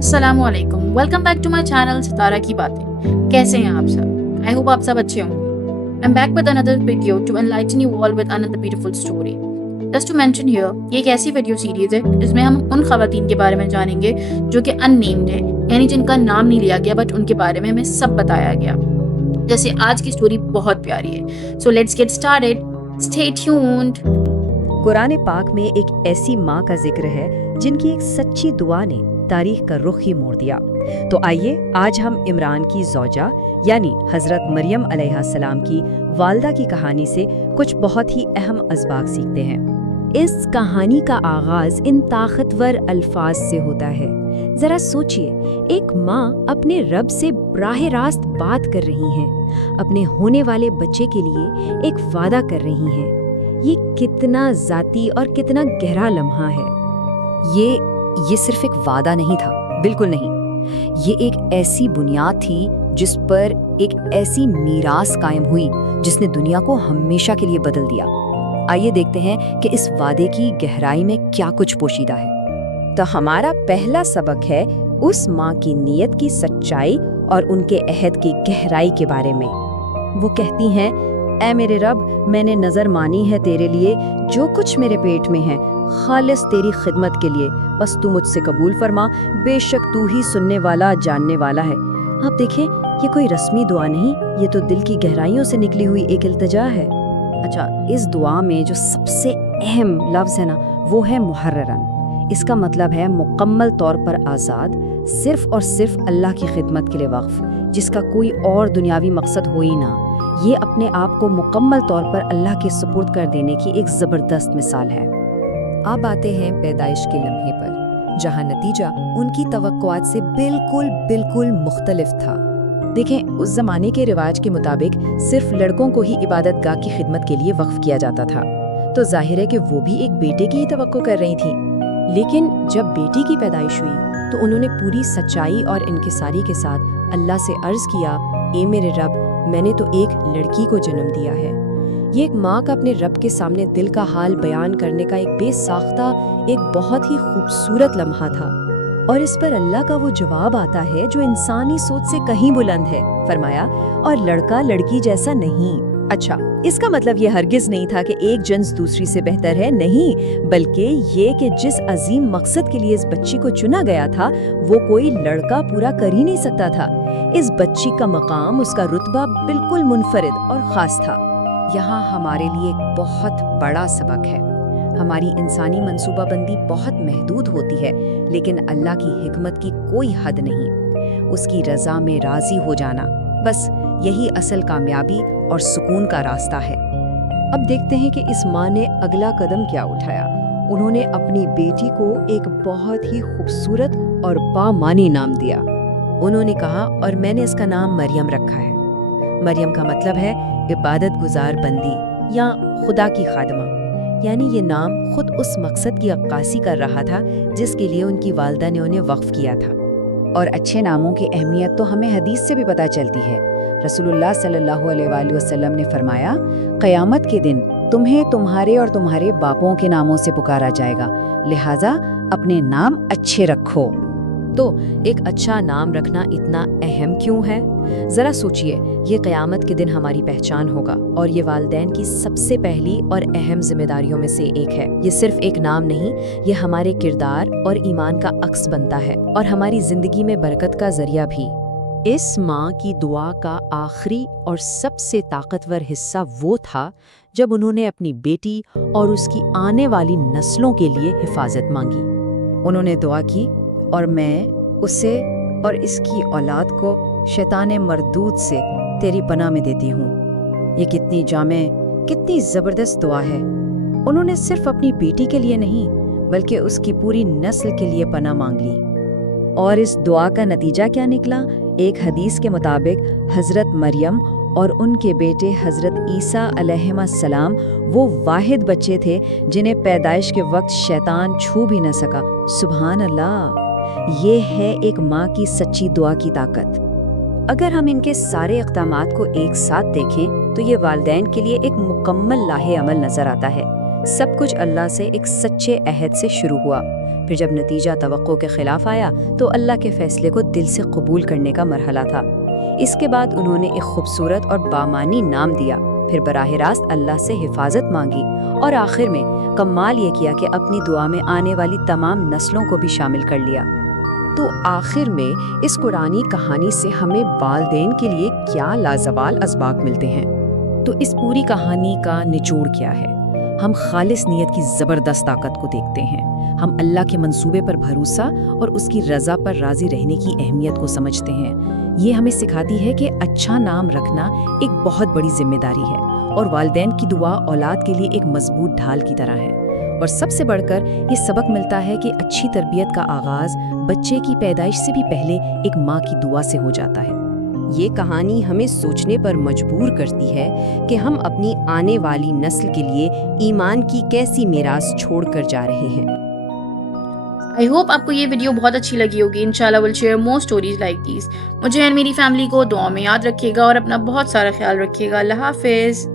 अस्सलामुअलैकुम, welcome back to my channel Sitara की बातें। कैसे हैं आप सब? आई होप आप सब अच्छे होंगे। I am back with another video to enlighten you all with another beautiful story. Just to mention here, ये एक ऐसी वीडियो सीरीज है जिसमें हम उन खवातीन के बारे में जानेंगे जो कि अननेम्ड है, यानी जिनका नाम नहीं लिया गया बट उनके बारे में हमें सब बताया गया। जैसे आज की स्टोरी बहुत प्यारी है, so let's get started. Stay tuned. Quran पाक में एक ऐसी माँ का जिक्र है जिनकी एक सच्ची दुआ ने तारीख का रुख ही मोड़ दिया। तो आइए आज हम इमरान की ज़ौजा यानी हज़रत मरियम अलैहिस्सलाम की वालदा की कहानी से कुछ बहुत ही अहम असबाक सीखते हैं। इस कहानी का आगाज इन ताकतवर अल्फाज से होता है। जरा सोचिए, एक माँ अपने रब से राह रास्त बात कर रही हैं, अपने होने वाले बच्चे के लिए एक वादा कर रही हैं। ये कितना जाती और कितना गहरा लम्हा है। ये सिर्फ एक वादा नहीं था, बिल्कुल नहीं। ये एक ऐसी बुनियाद थी जिस पर एक ऐसी मीरास कायम हुई जिसने दुनिया को हमेशा के लिए बदल दिया। आइए देखते हैं कि इस वादे की गहराई में क्या कुछ पोशीदा है। तो हमारा पहला सबक है उस माँ की नीयत की सच्चाई और उनके अहद की गहराई के बारे में। वो कहती हैं, ऐ मेरे रब, मैंने नजर मानी है तेरे लिए जो कुछ मेरे पेट में है, खालिस तेरी खिदमत के लिए, बस तू मुझसे कबूल फरमा, बेशक तू ही सुनने वाला जानने वाला है। आप देखें, ये कोई रस्मी दुआ नहीं, ये तो दिल की गहराइयों से निकली हुई एक इल्तिजा है। अच्छा, इस दुआ में जो सबसे अहम लफ्ज़ है ना, वो है मुहर्ररन। इसका मतलब है मुकम्मल तौर पर आज़ाद, सिर्फ और सिर्फ अल्लाह की खिदमत के लिए वक्फ, जिसका कोई और दुनियावी मकसद हो ही ना। ये अपने आप को मुकम्मल तौर पर अल्लाह के सुपुर्द कर देने की एक ज़बरदस्त मिसाल है। अब आते हैं पैदाइश के लम्हे पर, जहाँ नतीजा उनकी तवक्कुआत से बिल्कुल मुख्तलिफ था। देखें, उस ज़माने के रिवाज के मुताबिक सिर्फ लड़कों को ही इबादत गाह की खिदमत के लिए वक्फ किया जाता था, तो जाहिर है कि वो भी एक बेटे की ही तवक्को कर रही थी। लेकिन जब बेटी की पैदाइश हुई तो उन्होंने पूरी सच्चाई और इनकिसारी के साथ अल्लाह से अर्ज़ किया, ए मेरे रब, मैंने तो एक लड़की को जन्म दिया है। ये एक माँ का अपने रब के सामने दिल का हाल बयान करने का एक बेसाख्ता, एक बहुत ही खूबसूरत लम्हा था। और इस पर अल्लाह का वो जवाब आता है जो इंसानी सोच से कहीं बुलंद है। फरमाया, और लड़का लड़की जैसा नहीं। अच्छा, इसका मतलब ये हरगिज नहीं था कि एक जिन्स दूसरी से बेहतर है, नहीं, बल्कि ये कि जिस अजीम मकसद के लिए इस बच्ची को चुना गया था वो कोई लड़का पूरा कर ही नहीं सकता था। इस बच्ची का मकाम, उसका रुतबा बिल्कुल मुनफरिद और ख़ास था। यहाँ हमारे लिए एक बहुत बड़ा सबक है। हमारी इंसानी मंसूबाबंदी बहुत महदूद होती है, लेकिन अल्लाह की हिकमत की कोई हद नहीं। उसकी रज़ा में राज़ी हो जाना, बस यही असल कामयाबी और सुकून का रास्ता है। अब देखते हैं कि इस माँ ने अगला कदम क्या उठाया। उन्होंने अपनी बेटी को एक बहुत ही खूबसूरत और बामानी नाम दिया। उन्होंने कहा, और मैंने इसका नाम मरियम रखा है। मरियम का मतलब है इबादत गुजार बंदी या खुदा की खादमा, यानी ये नाम खुद उस मकसद की अक्कासी कर रहा था जिसके लिए उनकी वालदा ने उन्हें वक्फ किया था। और अच्छे नामों की अहमियत तो हमें हदीस से भी पता चलती है। रसूलुल्लाह सल्लल्लाहु अलैहि वसल्लम ने फरमाया, क़यामत के दिन तुम्हें तुम्हारे और तुम्हारे बापों के नामों से पुकारा जाएगा, लिहाजा अपने नाम अच्छे रखो। तो एक अच्छा नाम रखना इतना अहम क्यों है? जरा सोचिए, ये क़यामत के दिन हमारी पहचान होगा और ये वालिदैन की सबसे पहली और अहम जिम्मेदारियों में से एक है। ये सिर्फ एक नाम नहीं, ये हमारे किरदार और ईमान का अक्स बनता है और हमारी जिंदगी में बरकत का जरिया भी। इस माँ की दुआ का आखिरी और सबसे ताकतवर हिस्सा वो था जब उन्होंने अपनी बेटी और उसकी आने वाली नस्लों के लिए हिफाजत मांगी। उन्होंने दुआ की, और मैं उसे और इसकी औलाद को शैतान मरदूद से तेरी पनाह में देती हूँ। ये कितनी जामे, कितनी ज़बरदस्त दुआ है। उन्होंने सिर्फ अपनी बेटी के लिए नहीं, बल्कि उसकी पूरी नस्ल के लिए पनाह मांग ली। और इस दुआ का नतीजा क्या निकला? एक हदीस के मुताबिक हज़रत मरियम और उनके बेटे हज़रत ईसा अलैहिस्सलाम वो वाहिद बच्चे थे जिन्हें पैदाइश के वक्त शैतान छू भी न सका। सुभान अल्लाह! ये है एक माँ की सच्ची दुआ की ताकत। अगर हम इनके सारे इक़दामात को एक साथ देखें तो ये वालिदैन के लिए एक मुकम्मल लाहे अमल नज़र आता है। सब कुछ अल्लाह से एक सच्चे अहद से शुरू हुआ, پھر جب نتیجہ توقع کے خلاف آیا تو اللہ کے فیصلے کو دل سے قبول کرنے کا مرحلہ تھا۔ اس کے بعد انہوں نے ایک خوبصورت اور بامانی نام دیا، پھر براہ راست اللہ سے حفاظت مانگی اور آخر میں کمال یہ کیا کہ اپنی دعا میں آنے والی تمام نسلوں کو بھی شامل کر لیا۔ تو آخر میں اس قرآنی کہانی سے ہمیں والدین کے لیے کیا لازوال اسباق ملتے ہیں؟ تو اس پوری کہانی کا نچوڑ کیا ہے؟ ہم خالص نیت کی زبردست طاقت کو دیکھتے ہیں، ہم اللہ کے منصوبے پر بھروسہ اور اس کی رضا پر راضی رہنے کی اہمیت کو سمجھتے ہیں۔ یہ ہمیں سکھاتی ہے کہ اچھا نام رکھنا ایک بہت بڑی ذمہ داری ہے، اور والدین کی دعا اولاد کے لیے ایک مضبوط ڈھال کی طرح ہے۔ اور سب سے بڑھ کر یہ سبق ملتا ہے کہ اچھی تربیت کا آغاز بچے کی پیدائش سے بھی پہلے ایک ماں کی دعا سے ہو جاتا ہے۔ یہ کہانی ہمیں سوچنے پر مجبور کرتی ہے کہ ہم اپنی آنے والی نسل کے لیے ایمان کی کیسی میراث چھوڑ کر جا رہے ہیں۔ آئی ہوپ آپ کو یہ ویڈیو بہت اچھی لگی ہوگی۔ انشاءاللہ will share more stories like these. مجھے اور میری فیملی کو دعا میں یاد رکھیے گا اور اپنا بہت سارا خیال رکھیے گا۔ اللہ حافظ۔